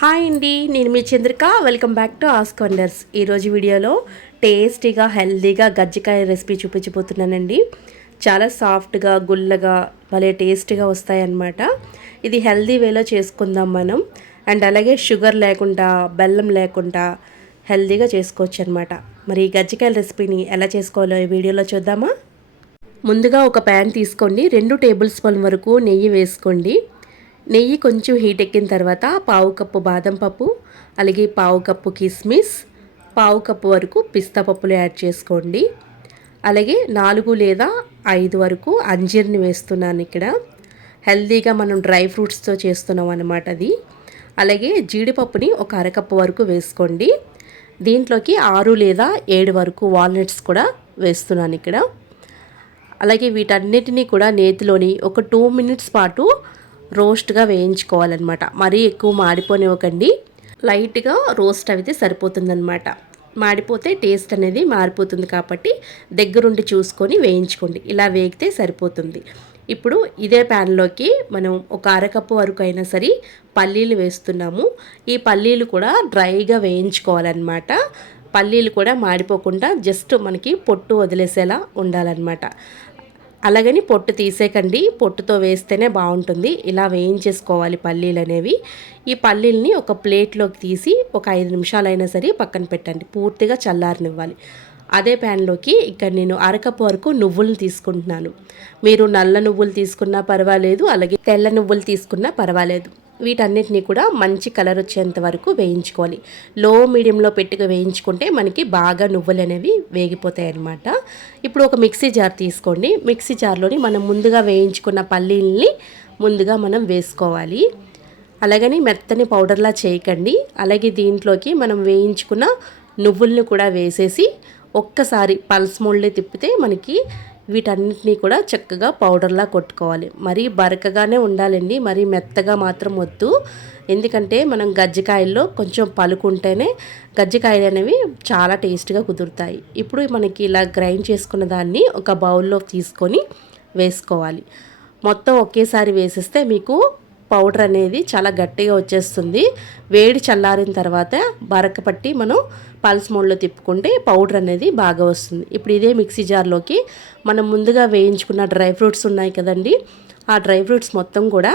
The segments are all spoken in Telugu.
హాయ్ అండి నేను మీ Chandrika. Welcome back to ask wonders ఈరోజు వీడియోలో టేస్టీగా హెల్దీగా గజ్జికాయ రెసిపీ చూపించబోతున్నానండి. చాలా సాఫ్ట్గా గుల్లగా భలే టేస్టీగా వస్తాయన్నమాట. ఇది హెల్దీ వేలో చేసుకుందాం మనం. అండ్ అలాగే షుగర్ లేకుండా బెల్లం లేకుండా హెల్దీగా చేసుకోవచ్చు అనమాట మరి ఈ గజ్జికాయల రెసిపీని ఎలా చేసుకోవాలో ఈ వీడియోలో చూద్దామా? ముందుగా ఒక ప్యాన్ తీసుకోండి. రెండు టేబుల్ స్పూన్ వరకు నెయ్యి వేసుకోండి. నెయ్యి కొంచెం హీట్ ఎక్కిన తర్వాత పావు కప్పు బాదం పప్పు అలాగే పావు కప్పు కిస్మిస్ పావు కప్పు వరకు పిస్తా పప్పులు యాడ్ చేసుకోండి. అలాగే నాలుగు లేదా ఐదు వరకు అంజీర్ని వేస్తున్నాను ఇక్కడ. హెల్తీగా మనం డ్రై ఫ్రూట్స్తో చేస్తున్నాం అనమాట అది. అలాగే జీడిపప్పుని ఒక అరకప్పు వరకు వేసుకోండి. దీంట్లోకి ఆరు లేదా ఏడు వరకు వాల్నట్స్ కూడా వేస్తున్నాను ఇక్కడ. అలాగే వీటన్నిటినీ కూడా నేతిలోని ఒక టూ మినిట్స్ పాటు రోస్ట్గా వేయించుకోవాలన్నమాట. మరీ ఎక్కువ మాడిపోనివ్వకండి. లైట్గా రోస్ట్ అయితే సరిపోతుందన్నమాట. మాడిపోతే టేస్ట్ అనేది మారిపోతుంది కాబట్టి దగ్గరుండి చూసుకొని వేయించుకోండి. ఇలా వేగితే సరిపోతుంది. ఇప్పుడు ఇదే ప్యాన్లోకి మనం ఒక అరకప్పు వరకు అయినా సరే పల్లీలు వేస్తున్నాము. ఈ పల్లీలు కూడా డ్రైగా వేయించుకోవాలన్నమాట. పల్లీలు కూడా మాడిపోకుండా జస్ట్ మనకి పొట్టు వదిలేసేలా ఉండాలన్నమాట. అలాగని పొట్టు తీసేకండి. పొట్టుతో వేస్తేనే బాగుంటుంది. ఇలా వేయించేసుకోవాలి పల్లీలు అనేవి ఈ పల్లీల్ని ఒక ప్లేట్లోకి తీసి ఒక ఐదు నిమిషాలైనా సరే పక్కన పెట్టండి. పూర్తిగా చల్లారనివ్వాలి. అదే ప్యాన్లోకి ఇక్కడ నేను అరకపు వరకు నువ్వులను తీసుకుంటున్నాను. మీరు నల్ల నువ్వులు తీసుకున్నా పర్వాలేదు అలాగే తెల్ల నువ్వులు తీసుకున్నా పర్వాలేదు. వీటన్నిటిని కూడా మంచి కలర్ వచ్చేంత వరకు వేయించుకోవాలి. లో మీడియంలో పెట్టుకు వేయించుకుంటే మనకి బాగా నువ్వులు అనేవి వేగిపోతాయి అన్నమాట. ఇప్పుడు ఒక మిక్సీ జార్ తీసుకోండి. మిక్సీ జార్లోని మనం ముందుగా వేయించుకున్న పల్లీల్ని ముందుగా మనం వేసుకోవాలి. అలాగని మెత్తని పౌడర్లా చేయకండి. అలాగే దీంట్లోకి మనం వేయించుకున్న నువ్వుల్ని కూడా వేసేసి ఒక్కసారి పల్స్ మోల్డ్ని తిప్పితే మనకి వీటన్నిటినీ కూడా చక్కగా పౌడర్లా కొట్టుకోవాలి. మరీ బరకగానే ఉండాలండి. మరీ మెత్తగా మాత్రం వద్దు. ఎందుకంటే మనం గజ్జికాయల్లో కొంచెం పలుకుంటేనే గజ్జికాయలు అనేవి చాలా టేస్ట్గా కుదురుతాయి. ఇప్పుడు మనకి ఇలా గ్రైండ్ చేసుకున్న దాన్ని ఒక బౌల్లో తీసుకొని వేసుకోవాలి. మొత్తం ఒకేసారి వేసిస్తే మీకు పౌడర్ అనేది చాలా గట్టిగా వచ్చేస్తుంది. వేడి చల్లారిన తర్వాత బరకపట్టి మనం పల్స్ మోడ్లో తిప్పుకుంటే పౌడర్ అనేది బాగా వస్తుంది. ఇప్పుడు ఇదే మిక్సీ జార్లోకి మనం ముందుగా వేయించుకున్న డ్రై ఫ్రూట్స్ ఉన్నాయి కదండి. ఆ డ్రై ఫ్రూట్స్ మొత్తం కూడా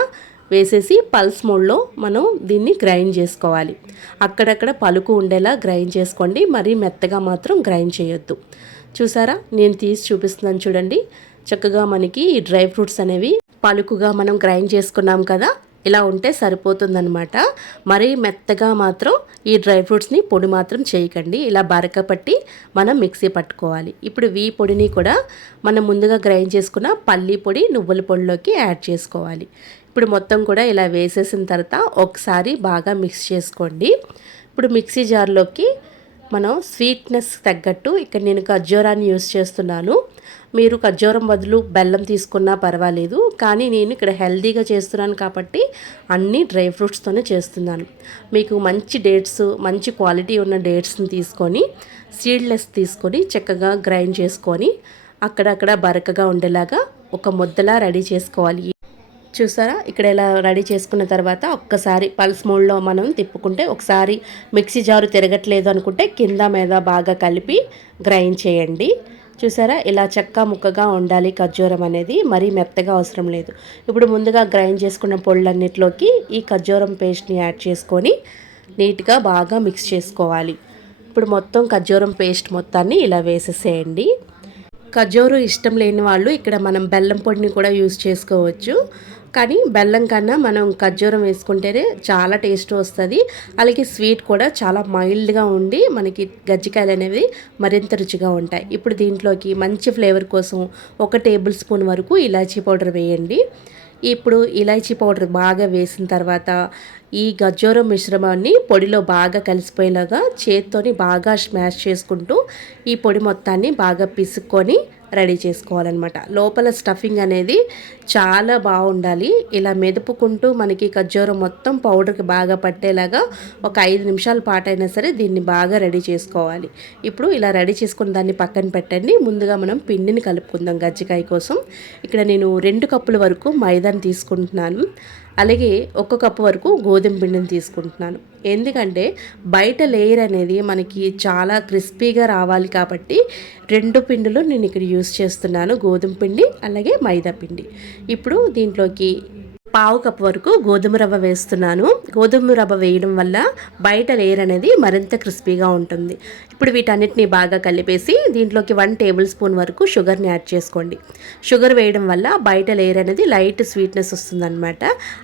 వేసేసి పల్స్ మోడ్లో మనం దీన్ని గ్రైండ్ చేసుకోవాలి. అక్కడక్కడ పలుకు ఉండేలా గ్రైండ్ చేసుకోండి. మరీ మెత్తగా మాత్రం గ్రైండ్ చేయొద్దు. చూసారా? నేను తీసి చూపిస్తున్నాను చూడండి. చక్కగా మనకి ఈ డ్రై ఫ్రూట్స్ అనేవి పలుకుగా మనం గ్రైండ్ చేసుకున్నాం కదా ఇలా ఉంటే సరిపోతుందనమాట మరీ మెత్తగా మాత్రం ఈ డ్రై ఫ్రూట్స్ని పొడి మాత్రం చేయకండి. ఇలా బరక పట్టి మనం మిక్సీ పట్టుకోవాలి. ఇప్పుడు వీ పొడిని కూడా మనం ముందుగా గ్రైండ్ చేసుకున్న పల్లి పొడి నువ్వుల పొడిలోకి యాడ్ చేసుకోవాలి. ఇప్పుడు మొత్తం కూడా ఇలా వేసేసిన తర్వాత ఒకసారి బాగా మిక్స్ చేసుకోండి. ఇప్పుడు మిక్సీ జార్లోకి మనం స్వీట్నెస్ తగ్గట్టు ఇక్కడ నేను ఖర్జూరాన్ని యూస్ చేస్తున్నాను. మీరు ఖర్జూరం బదులు బెల్లం తీసుకున్నా పర్వాలేదు కానీ నేను ఇక్కడ హెల్దీగా చేస్తున్నాను కాబట్టి అన్ని డ్రై ఫ్రూట్స్తోనే చేస్తున్నాను. మీకు మంచి డేట్స్ మంచి క్వాలిటీ ఉన్న డేట్స్ని తీసుకొని సీడ్లెస్ తీసుకొని చక్కగా గ్రైండ్ చేసుకొని అక్కడక్కడ బరకగా ఉండేలాగా ఒక ముద్దలా రెడీ చేసుకోవాలి. చూసారా? ఇక్కడ ఇలా రెడీ చేసుకున్న తర్వాత ఒక్కసారి పల్స్ మోడ్లో మనం తిప్పుకుంటే ఒకసారి మిక్సీ జారు తిరగట్లేదు అనుకుంటే కింద మీద బాగా కలిపి గ్రైండ్ చేయండి. చూసారా? ఇలా చెక్క ముక్కగా ఉండాలి ఖర్జూరం అనేది. మరీ మెత్తగా అవసరం లేదు. ఇప్పుడు ముందుగా గ్రైండ్ చేసుకున్న పొళ్ళన్నిటిలోకి ఈ ఖర్జూరం పేస్ట్ని యాడ్ చేసుకొని నీట్గా బాగా మిక్స్ చేసుకోవాలి. ఇప్పుడు మొత్తం ఖర్జూరం పేస్ట్ మొత్తాన్ని ఇలా వేసేసేయండి. ఖర్జూరం ఇష్టం లేని వాళ్ళు ఇక్కడ మనం బెల్లం పొడిని కూడా యూజ్ చేసుకోవచ్చు. కానీ బెల్లం కన్నా మనం ఖర్జూరం వేసుకుంటేనే చాలా టేస్ట్ వస్తుంది. అలాగే స్వీట్ కూడా చాలా మైల్డ్గా ఉండి మనకి గజ్జికాయలు అనేవి మరింత రుచిగా ఉంటాయి. ఇప్పుడు దీంట్లోకి మంచి ఫ్లేవర్ కోసం ఒక టేబుల్ స్పూన్ వరకు ఇలాచీ పౌడర్ వేయండి. ఇప్పుడు ఇలాచీ పౌడర్ బాగా వేసిన తర్వాత ఈ గజ్జోరం మిశ్రమాన్ని పొడిలో బాగా కలిసిపోయేలాగా చేత్తోని బాగా స్మాష్ చేసుకుంటూ ఈ పొడి మొత్తాన్ని బాగా పిసుక్కొని రెడీ చేసుకోవాలన్నమాట. లోపల స్టఫింగ్ అనేది చాలా బాగుండాలి. ఇలా మెదుపుకుంటూ మనకి ఖర్జూరం మొత్తం పౌడర్కి బాగా పట్టేలాగా ఒక ఐదు నిమిషాల పాటైనా సరే దీన్ని బాగా రెడీ చేసుకోవాలి. ఇప్పుడు ఇలా రెడీ చేసుకున్న దాన్ని పక్కన పెట్టండి. ముందుగా మనం పిండిని కలుపుకుందాం గజ్జికాయ కోసం. ఇక్కడ నేను రెండు కప్పుల వరకు మైదాని తీసుకుంటున్నాను. అలాగే ఒక కప్పు వరకు గోధుమ పిండిని తీసుకుంటున్నాను. ఎందుకంటే బయట లేయర్ అనేది మనకి చాలా క్రిస్పీగా రావాలి కాబట్టి రెండు పిండిలు నేను ఇక్కడ యూస్ చేస్తున్నాను. గోధుమ పిండి అలాగే మైదా పిండి. ఇప్పుడు దీంట్లోకి పావు కప్ వరకు గోధుమ రవ్వ వేస్తున్నాను. గోధుమ రవ్వ వేయడం వల్ల బయట లేయర్ అనేది మరింత క్రిస్పీగా ఉంటుంది. ఇప్పుడు వీటన్నిటిని బాగా కలిపేసి దీంట్లోకి వన్ టేబుల్ స్పూన్ వరకు షుగర్ని యాడ్ చేసుకోండి. షుగర్ వేయడం వల్ల బయట లేయర్ అనేది లైట్ స్వీట్నెస్ వస్తుందన్నమాట.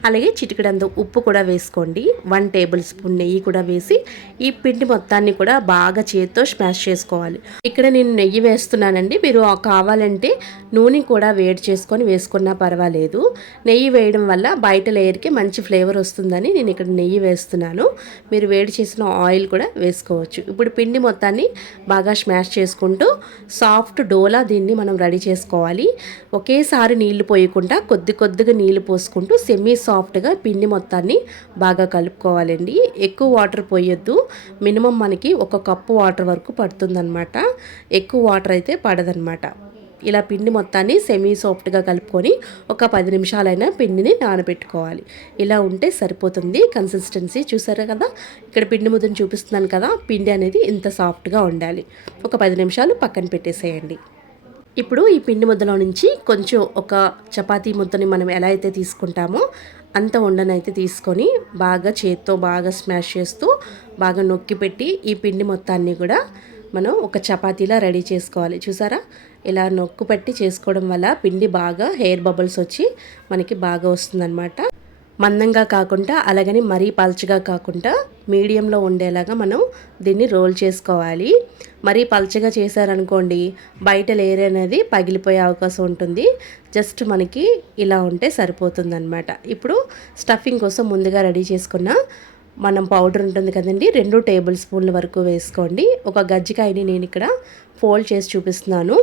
అలాగే చిటికడంత ఉప్పు కూడా వేసుకోండి. వన్ టేబుల్ స్పూన్ నెయ్యి కూడా వేసి ఈ పిండి మొత్తాన్ని కూడా బాగా చేతితో స్మాష్ చేసుకోవాలి. ఇక్కడ నేను నెయ్యి వేస్తున్నానండి. మీరు కావాలంటే నూనె కూడా వేడి చేసుకొని వేసుకున్నా పర్వాలేదు. నెయ్యి వేయడం వల్ల బయట లేయర్కి మంచి ఫ్లేవర్ వస్తుందని నేను ఇక్కడ నెయ్యి వేస్తున్నాను. మీరు వేడి చేసిన ఆయిల్ కూడా వేసుకోవచ్చు. ఇప్పుడు పిండి మొత్తాన్ని బాగా స్మాష్ చేసుకుంటూ సాఫ్ట్ డోలా దీన్ని మనం రెడీ చేసుకోవాలి. ఒకేసారి నీళ్ళు పోయకుండా కొద్ది కొద్దిగా నీళ్ళు పోసుకుంటూ సెమీ సాఫ్ట్గా పిండి మొత్తాన్ని బాగా కలుపుకోవాలండి. ఎక్కువ వాటర్ పోయొద్దు. మినిమం మనకి ఒక కప్పు వాటర్ వరకు పడుతుందన్నమాట. ఎక్కువ వాటర్ అయితే పడదనమాట ఇలా పిండి మొత్తాన్ని సెమీ సాఫ్ట్గా కలుపుకొని ఒక పది నిమిషాలైనా పిండిని నానబెట్టుకోవాలి. ఇలా ఉంటే సరిపోతుంది కన్సిస్టెన్సీ చూసారా కదా? ఇక్కడ పిండి ముద్దను చూపిస్తున్నాను కదా. పిండి అనేది ఇంత సాఫ్ట్గా ఉండాలి. ఒక పది నిమిషాలు పక్కన పెట్టేసేయండి. ఇప్పుడు ఈ పిండి ముద్దలో నుంచి కొంచెం ఒక చపాతీ ముద్దని మనం ఎలా అయితే తీసుకుంటామో అంత ఉండనైతే తీసుకొని బాగా చేత్తో బాగా స్మాష్ చేస్తూ బాగా నొక్కి పెట్టి ఈ పిండి మొత్తాన్ని కూడా మనం ఒక చపాతీలా రెడీ చేసుకోవాలి. చూసారా? ఇలా నొక్కు పెట్టి చేసుకోవడం వల్ల పిండి బాగా హెయిర్ బబుల్స్ వచ్చి మనకి బాగా వస్తుందన్నమాట. మందంగా కాకుండా అలాగని మరీ పల్చగా కాకుండా మీడియంలో ఉండేలాగా మనం దీన్ని రోల్ చేసుకోవాలి. మరీ పల్చగా చేశారనుకోండి బయట లేయర్ అనేది పగిలిపోయే అవకాశం ఉంటుంది. జస్ట్ మనకి ఇలా ఉంటే సరిపోతుందన్నమాట. ఇప్పుడు స్టఫింగ్ కోసం ముందుగా రెడీ చేసుకున్న మనం పౌడర్ ఉంటుంది కదండి రెండు టేబుల్ స్పూన్ల వరకు వేసుకోండి. ఒక గజ్జికాయని నేను ఇక్కడ ఫోల్డ్ చేసి చూపిస్తున్నాను.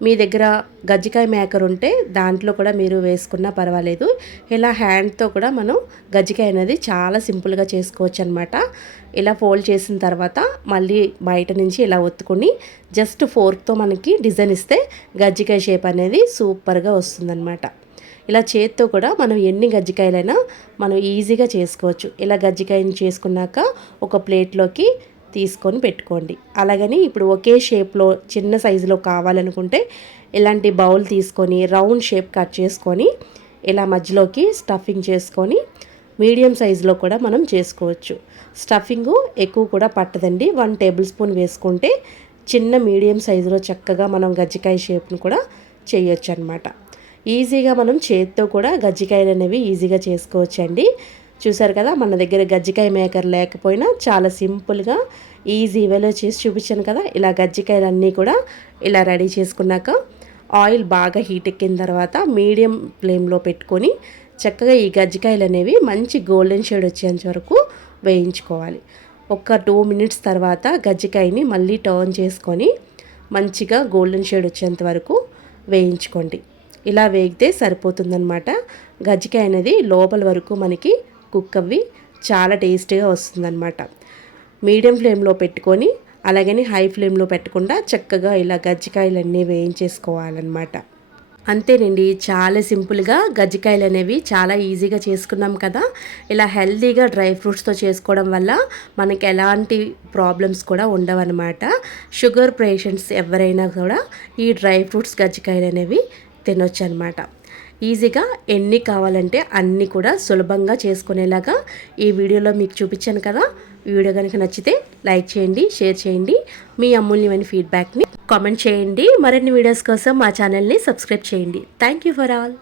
మీ దగ్గర గజ్జికాయ మేకర్ ఉంటే దాంట్లో కూడా మీరు వేసుకున్నా పర్వాలేదు. ఇలా హ్యాండ్తో కూడా మనం గజ్జికాయ అనేది చాలా సింపుల్గా చేసుకోవచ్చు అనమాట ఇలా ఫోల్డ్ చేసిన తర్వాత మళ్ళీ బయట నుంచి ఇలా ఒత్తుకొని జస్ట్ ఫోర్క్తో మనకి డిజైన్ ఇస్తే గజ్జికాయ షేప్ అనేది సూపర్గా వస్తుందన్నమాట. ఇలా చేత్తో కూడా మనం ఎన్ని గజ్జికాయలైనా మనం ఈజీగా చేసుకోవచ్చు. ఇలా గజ్జికాయని చేసుకున్నాక ఒక ప్లేట్లోకి తీసుకొని పెట్టుకోండి. అలాగని ఇప్పుడు ఒకే షేప్లో చిన్న సైజులో కావాలనుకుంటే ఇలాంటి బౌల్ తీసుకొని రౌండ్ షేప్ కట్ చేసుకొని ఇలా మధ్యలోకి స్టఫింగ్ చేసుకొని మీడియం సైజులో కూడా మనం చేసుకోవచ్చు. స్టఫింగు ఎక్కువ కూడా పట్టదండి. వన్ టేబుల్ స్పూన్ వేసుకుంటే చిన్న మీడియం సైజులో చక్కగా మనం గజ్జికాయ షేప్ను కూడా చేయొచ్చు అనమాట ఈజీగా మనం చేతితో కూడా గజ్జికాయలు అనేవి ఈజీగా చేసుకోవచ్చండి. చూసారు కదా మన దగ్గర గజ్జికాయ మేకర్ లేకపోయినా చాలా సింపుల్గా ఈజీ వేలో చేసి చూపించాను కదా ఇలా గజ్జికాయలన్నీ కూడా ఇలా రెడీ చేసుకున్నాక ఆయిల్ బాగా హీట్ ఎక్కిన తర్వాత మీడియం ఫ్లేమ్లో పెట్టుకొని చక్కగా ఈ గజ్జికాయలు అనేవి మంచి గోల్డెన్ షేడ్ వచ్చేంత వరకు వేయించుకోవాలి. ఒక టూ మినిట్స్ తర్వాత గజ్జికాయని మళ్ళీ టర్న్ చేసుకొని మంచిగా గోల్డెన్ షేడ్ వచ్చేంత వరకు వేయించుకోండి. ఇలా వేగితే సరిపోతుందనమాట గజ్జికాయ అనేది లోపల వరకు మనకి కుక్ అవి చాలా టేస్టీగా వస్తుందన్నమాట. మీడియం ఫ్లేమ్లో పెట్టుకొని అలాగని హై ఫ్లేమ్లో పెట్టకుండా చక్కగా ఇలా గజ్జికాయలన్నీ వేయించేసుకోవాలన్నమాట. అంతేనండి చాలా సింపుల్గా గజ్జికాయలు అనేవి చాలా ఈజీగా చేసుకున్నాం కదా. ఇలా హెల్తీగా డ్రై ఫ్రూట్స్తో చేసుకోవడం వల్ల మనకి ఎలాంటి ప్రాబ్లమ్స్ కూడా ఉండవన్నమాట. షుగర్ పేషెంట్స్ ఎవరైనా కూడా ఈ డ్రై ఫ్రూట్స్ గజ్జికాయలు అనేవి తినొచ్చు అనమాట ఈజీగా ఎన్ని కావాలంటే అన్నీ కూడా సులభంగా చేసుకునేలాగా ఈ వీడియోలో మీకు చూపించాను కదా. వీడియో కనుక నచ్చితే లైక్ చేయండి షేర్ చేయండి. మీ అమూల్యమైన ఫీడ్బ్యాక్ని కామెంట్ చేయండి. మరిన్ని వీడియోస్ కోసం మా ఛానల్ని సబ్స్క్రైబ్ చేయండి. Thank you for all